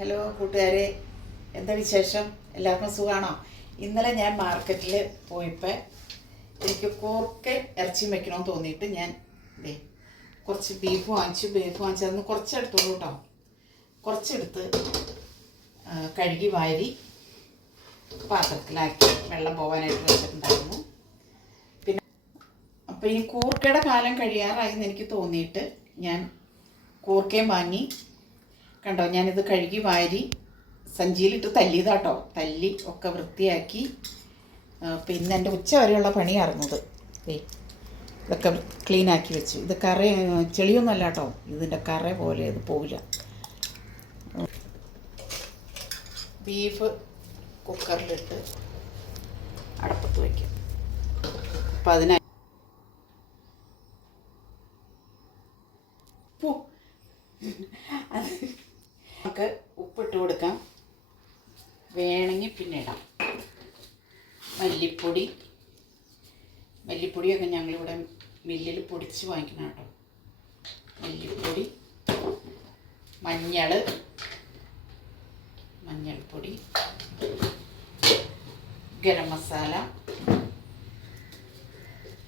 Hello കൂട്ടുകാരെ, എന്താ വിശേഷം? എല്ലാവർക്കും സുഖമാണോ? ഇന്നലെ ഞാൻ മാർക്കറ്റിൽ പോയപ്പോൾ എനിക്ക് കൂർക്ക ഇറച്ചി വയ്ക്കണമെന്ന് തോന്നിയിട്ട് ഞാൻ കുറച്ച് ബീഫ് വാങ്ങിച്ചതെന്ന് കുറച്ചെടുത്തോളൂ കേട്ടോ. കുറച്ചെടുത്ത് കഴുകി വാരി പാത്രത്തിലാക്കി വെള്ളം പോകാനായിട്ട് വെച്ചിട്ടുണ്ടായിരുന്നു. പിന്നെ അപ്പോൾ ഈ കൂർക്കയുടെ കാലം കഴിയാറായെന്ന് എനിക്ക് തോന്നിയിട്ട് ഞാൻ കൂർക്കയും വാങ്ങി. കണ്ടോ, ഞാനിത് കഴുകി വാരി സഞ്ചിയിലിട്ട് തല്ലിയതാട്ടോ. തല്ലി ഒക്കെ വൃത്തിയാക്കി. പിന്നെ എൻ്റെ ഉച്ച വരെയുള്ള പണിയായിരുന്നത്. ഇതൊക്കെ ക്ലീനാക്കി വെച്ചു. ഇത് കറ ചെളിയൊന്നുമല്ല കേട്ടോ, ഇതിൻ്റെ കറ പോലെ ഇത് പോവില്ല. ബീഫ് കുക്കറിലിട്ട് അടുപ്പത്ത് വയ്ക്കും. അപ്പം അതിനായി നമുക്ക് ഉപ്പിട്ട് കൊടുക്കാം. വേണമെങ്കിൽ പിന്നെ ഇടാം. മല്ലിപ്പൊടിയൊക്കെ ഞങ്ങളിവിടെ മില്ലിൽ പൊടിച്ച് വാങ്ങിക്കണം കേട്ടോ. മല്ലിപ്പൊടി, മഞ്ഞൾപ്പൊടി, ഗരം മസാല,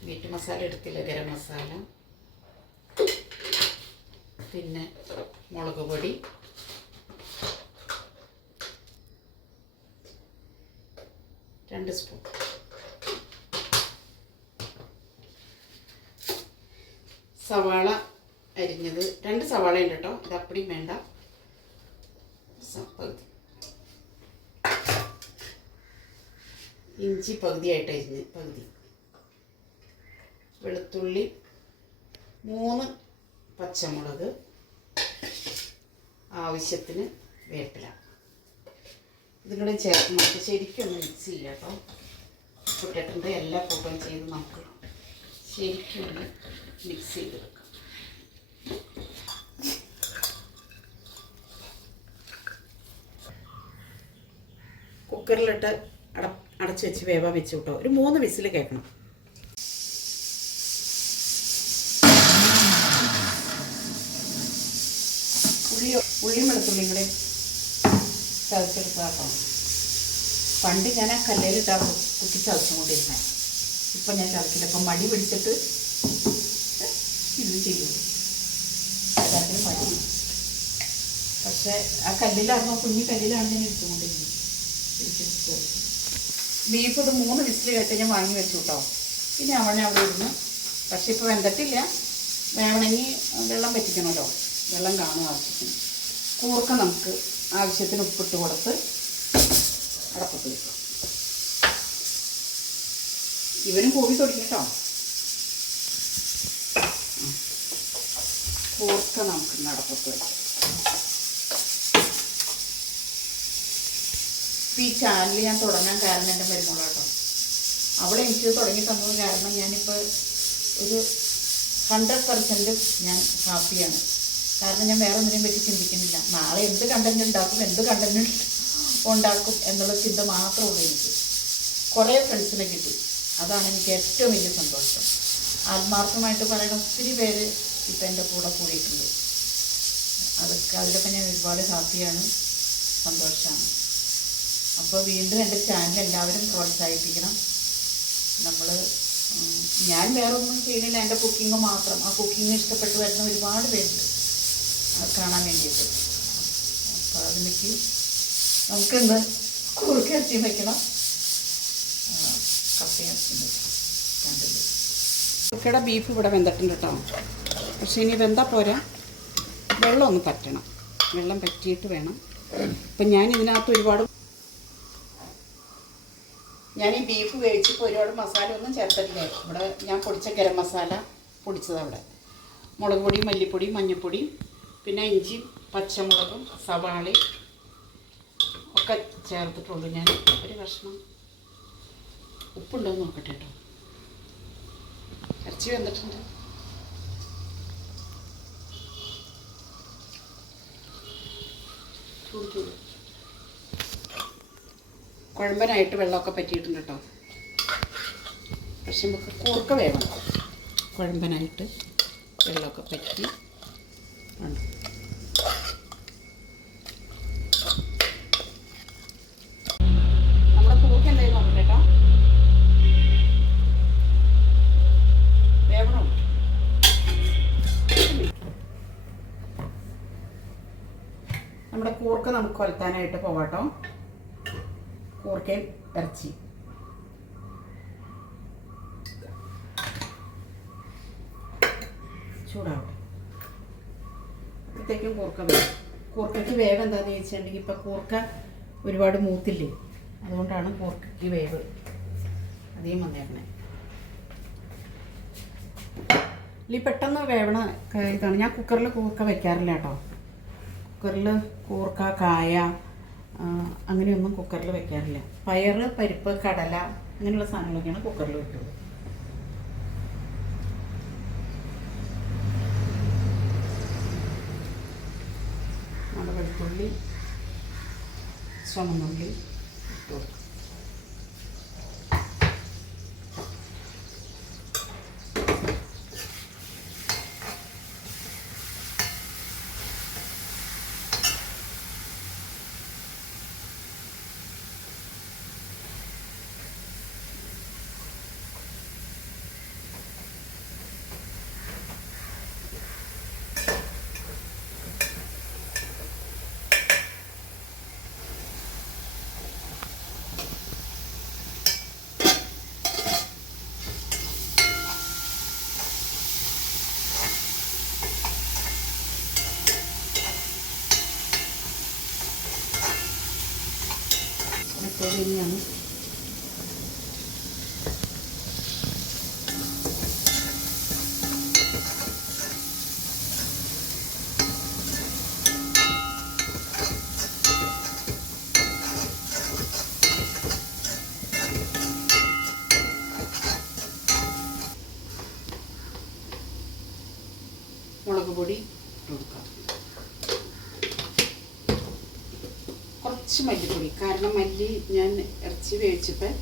മീറ്റ് മസാല എടുത്തില്ല, ഗരം മസാല, പിന്നെ മുളക് പൊടി, രണ്ട് സ്പൂൺ, സവാള അരിഞ്ഞത് 2 സവാള ഉണ്ട് കേട്ടോ. ഇത് അപ്പടിയും വേണ്ട. പകുതി ഇഞ്ചി പകുതിയായിട്ട് അരിഞ്ഞ് പകുതി, വെളുത്തുള്ളി 3 പച്ചമുളക്, ആവശ്യത്തിന് വേപ്പില. ഇതിലൂടെ ചേർത്ത് നമുക്ക് ശരിക്കും ഒന്ന് മിക്സ് ചെയ്യാം കേട്ടോ. പൊട്ടേറ്റോൻ്റെ എല്ലാ കൂട്ടവും ചെയ്ത് നമുക്ക് ശരിക്കും ഒന്ന് മിക്സ് ചെയ്ത് വെക്കാം. കുക്കറിലിട്ട് അടച്ച് വെച്ച് വേവാൻ വെച്ച് കേട്ടോ. ഒരു 3 വിസിൽ കേൾക്കണം. ഉള്ളിയും വെളുത്തുള്ളിയും കൂടെ ചതച്ചെടുത്താട്ടോ. പണ്ട് ഞാൻ ആ കല്ലേലിട്ടാണ് കുത്തി ചതച്ചുകൊണ്ടിരുന്നത്. ഇപ്പം ഞാൻ ചതക്കില്ല. അപ്പം മടി പിടിച്ചിട്ട് ഇത് ചെയ്യും. അതിന് മടി. പക്ഷേ ആ കല്ലിലായിരുന്നു, കുഞ്ഞു കല്ലിലാണ് ഞാൻ എടുത്തുകൊണ്ടിരുന്നത്. ബീഫ് ഇത് 3 വിസിൽ കേട്ട് ഞാൻ വാങ്ങി വെച്ചു കേട്ടോ. ഇനി അവിടെ ഇരുന്ന്. പക്ഷെ ഇപ്പോൾ വെന്തിട്ടില്ല. വേണമെങ്കിൽ വെള്ളം വറ്റിക്കണമല്ലോ. വെള്ളം കാണും ആവശ്യത്തിന്. കൂർക്ക നമുക്ക് ആവശ്യത്തിന് ഉപ്പിട്ട് കൊടുത്ത് അടപ്പത്ത് വെക്കാം. ഇവനും കൂടി തുടങ്ങി കേട്ടോ. കൂർക്ക നമുക്ക് അടപ്പത്ത് വയ്ക്കാം. ഈ ചാനൽ ഞാൻ തുടങ്ങാൻ കാരണം എൻ്റെ മരുമോളാ കേട്ടോ. അവളെ എനിക്ക് തുടങ്ങി തന്നത് കാരണം ഞാനിപ്പോൾ ഒരു 100% ഞാൻ ഹാപ്പിയാണ്. കാരണം ഞാൻ വേറെ ഒന്നിനെയും പറ്റി ചിന്തിക്കുന്നില്ല. നാളെ എന്ത് കണ്ടന്റ് ഉണ്ടാക്കും എന്നുള്ള ചിന്ത മാത്രമേ ഉള്ളൂ എനിക്ക്. കുറേ ഫ്രണ്ട്സിനെ കിട്ടി. അതാണ് എനിക്ക് ഏറ്റവും വലിയ സന്തോഷം. ആത്മാർത്ഥമായിട്ട് പറയുന്ന ഒത്തിരി പേര് ഇപ്പം എൻ്റെ കൂടെ കൂടിയിട്ടുണ്ട്. അതിലൊക്കെ ഞാൻ ഒരുപാട് ഹാപ്പിയാണ്, സന്തോഷമാണ്. അപ്പോൾ വീണ്ടും എൻ്റെ ചാനൽ എല്ലാവരും പ്രോത്സാഹിപ്പിക്കണം. ഞാൻ വേറെ ഒന്നും ചെയ്യുന്നില്ല, എൻ്റെ കുക്കിംഗ് മാത്രം. ആ കുക്കിംഗ് ഇഷ്ടപ്പെട്ട് വരുന്ന ഒരുപാട് പേരുണ്ട് കാണാൻ വേണ്ടിയിട്ട്. അപ്പോൾ അതിലേക്ക് നമുക്കിന്ന് കൂർക്ക ഇറച്ചി വയ്ക്കണം, കപ്പ ഇറച്ചി വയ്ക്കണം. കണ്ടില്ല, കൂർക്കയുടെ ബീഫ് ഇവിടെ വെന്തിട്ടുണ്ട് കേട്ടോ. പക്ഷേ ഇനി വെന്താൽ പോരാ, വെള്ളം ഒന്ന് പറ്റണം. വെള്ളം പറ്റിയിട്ട് വേണം. അപ്പം ഞാൻ ഇതിനകത്ത് ഞാൻ ഈ ബീഫ് വേവിച്ചപ്പോൾ ഒരുപാട് മസാല ഒന്നും ചേർത്തിട്ടില്ല. ഇവിടെ ഞാൻ പൊടിച്ച ഗരം മസാല പൊടിച്ചത്, അവിടെ മുളക് പൊടിയും മല്ലിപ്പൊടിയും മഞ്ഞൾപ്പൊടിയും പിന്നെ ഇഞ്ചിയും പച്ചമുളകും സവാളയും ഒക്കെ ചേർത്തിട്ടുള്ളൂ. ഞാൻ ഒരു കഷ്ണം ഉപ്പുണ്ടോ എന്ന് നോക്കട്ടെ കേട്ടോ. ഇറച്ചി വെന്തിട്ടുണ്ട്. ചൂട് കുഴമ്പനായിട്ട് വെള്ളമൊക്കെ പറ്റിയിട്ടുണ്ട് കേട്ടോ. പക്ഷെ നമുക്ക് കൂർക്ക വേണം. കുഴമ്പനായിട്ട് വെള്ളമൊക്കെ പറ്റി ഉണ്ട്. കൂർക്ക നമുക്ക് കൊലത്താനായിട്ട് പോവാട്ടോ. കൂർക്കയും ഇറച്ചി ചൂടാവട്ടെ. അപ്പോഴത്തേക്കും കൂർക്കയ്ക്ക് വേവ് എന്താണെന്ന് ചോദിച്ചിട്ടുണ്ടെങ്കിൽ ഇപ്പം കൂർക്ക ഒരുപാട് മൂത്തില്ലേ, അതുകൊണ്ടാണ് കൂർക്കയ്ക്ക് വേവ് അധികം വന്നേക്കണേ. ഈ പെട്ടെന്ന് വേവണ ഇതാണ്. ഞാൻ കുക്കറിൽ കൂർക്ക വയ്ക്കാറില്ല കേട്ടോ. കുക്കറിൽ കൂർക്ക, കായ അങ്ങനെയൊന്നും കുക്കറിൽ വയ്ക്കാറില്ല. പയറ്, പരിപ്പ്, കടല അങ്ങനെയുള്ള സാധനങ്ങളൊക്കെയാണ് കുക്കറിൽ വയ്ക്കുന്നത്. നമ്മുടെ വെളുത്തുള്ളി, ചുമന്നുള്ളി ഇട്ട് കൊടുക്കും. തേങ്ങയാണ് മുളക് പൊടി ഇട്ട് കൊടുക്കാം. കുറച്ച് മല്ലിപ്പൊടി, കാരണം മല്ലി ഞാൻ ഇറച്ചി വേവിച്ചപ്പോൾ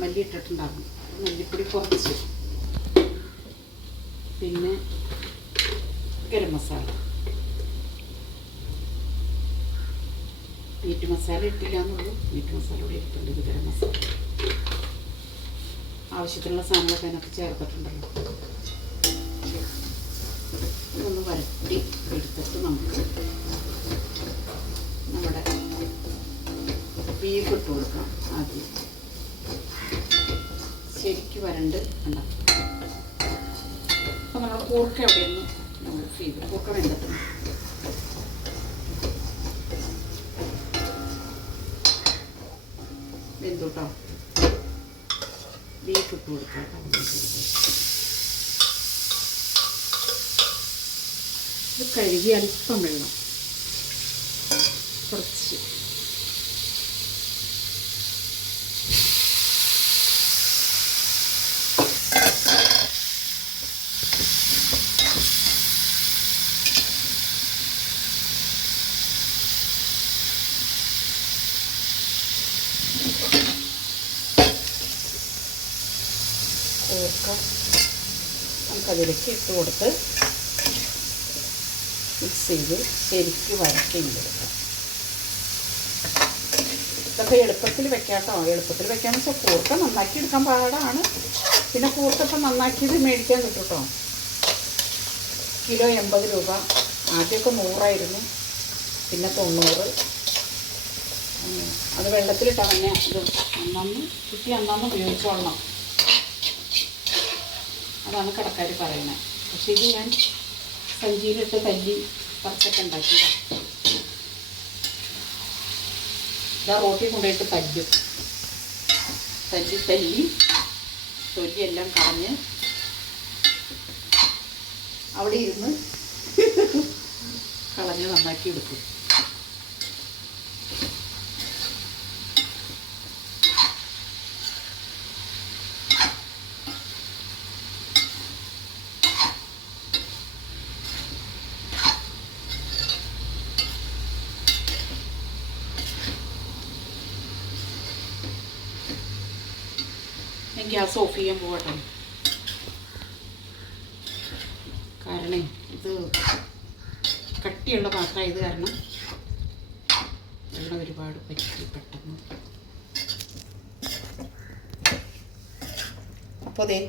മല്ലി ഇട്ടിട്ടുണ്ടാകും. മല്ലിപ്പൊടി കുറച്ച്. പിന്നെ ഗരം മസാല, മീറ്റ് മസാല ഇട്ടില്ല എന്നുള്ളൂ. മീറ്റ് മസാല കൂടി ഇട്ടിട്ടുണ്ട്. ഇത് ഗരം മസാല. ആവശ്യത്തിനുള്ള സാധനങ്ങളൊക്കെ അതിനകത്ത് ചേർത്തിട്ടുണ്ടല്ലോ. ഇതൊന്ന് വരട്ടി എടുത്തിട്ട് നമുക്ക് നമ്മുടെ ബീഫ് ഇട്ട് കൊടുക്കാം. ആദ്യം ശരിക്ക് വരണ്ട് കണ്ട. അപ്പോൾ നമ്മൾ കൂർക്ക എവിടെയൊന്ന് നമ്മൾ ചെയ്ത് കൂർക്ക വെന്തിട്ടുണ്ട്. വെന്തുട്ടോ. ബീഫ് ഇട്ട് കൊടുക്കാം. ഇത് കഴുകി അല്പം വെള്ളം കുറച്ച്. കൂർക്ക നമുക്കതിലേക്ക് ഇട്ട് കൊടുത്ത് മിക്സ് ചെയ്ത് ശരിക്ക് വരട്ടി കൊടുക്കാം. ഇതൊക്കെ എളുപ്പത്തിൽ വെക്കാം കേട്ടോ. എളുപ്പത്തിൽ വെക്കാമെന്ന് വെച്ചാൽ കൂർക്ക നന്നാക്കി എടുക്കാൻ പാടാണ്. പിന്നെ കൂർക്ക ഇപ്പം നന്നാക്കിയത് മേടിക്കാൻ കിട്ടും കേട്ടോ. കിലോ 80 രൂപ. ആദ്യമൊക്കെ 100 പിന്നെ 90. അത് വെള്ളത്തിലിട്ടാൽ തന്നെ ഇത് അന്നന്ന് കുട്ടി അന്നന്ന് ഉപയോഗിച്ചോളണം. അതാണ് കടക്കാർ പറയുന്നത്. പക്ഷേ ഇത് ഞാൻ സഞ്ചിയിലിട്ട് തല്ലി പറിച്ചൊക്കെ ഉണ്ടാക്കിയതാണ്. ഇതാ റോട്ടിൽ കൊണ്ടുപോയിട്ട് തല്ലും. തല്ലി തൊലിയെല്ലാം കളഞ്ഞ് അവിടെ ഇരുന്ന് കളഞ്ഞ് നന്നാക്കി എടുക്കും. ഞാൻ ഗ്യാസ് ഓഫ് ചെയ്യാൻ പോകട്ടെ. കാരണം ഇത് കട്ടിയുള്ള പാത്രമായത് കാരണം വെള്ളം ഒരുപാട് പറ്റി പെട്ടെന്ന്. അപ്പോൾ അതെ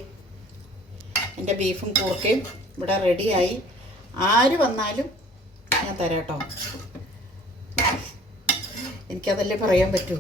എൻ്റെ ബീഫും കൂർക്കയും ഇവിടെ റെഡിയായി. ആര് വന്നാലും ഞാൻ തരാം കേട്ടോ. എനിക്കതല്ലേ പറയാൻ പറ്റൂ.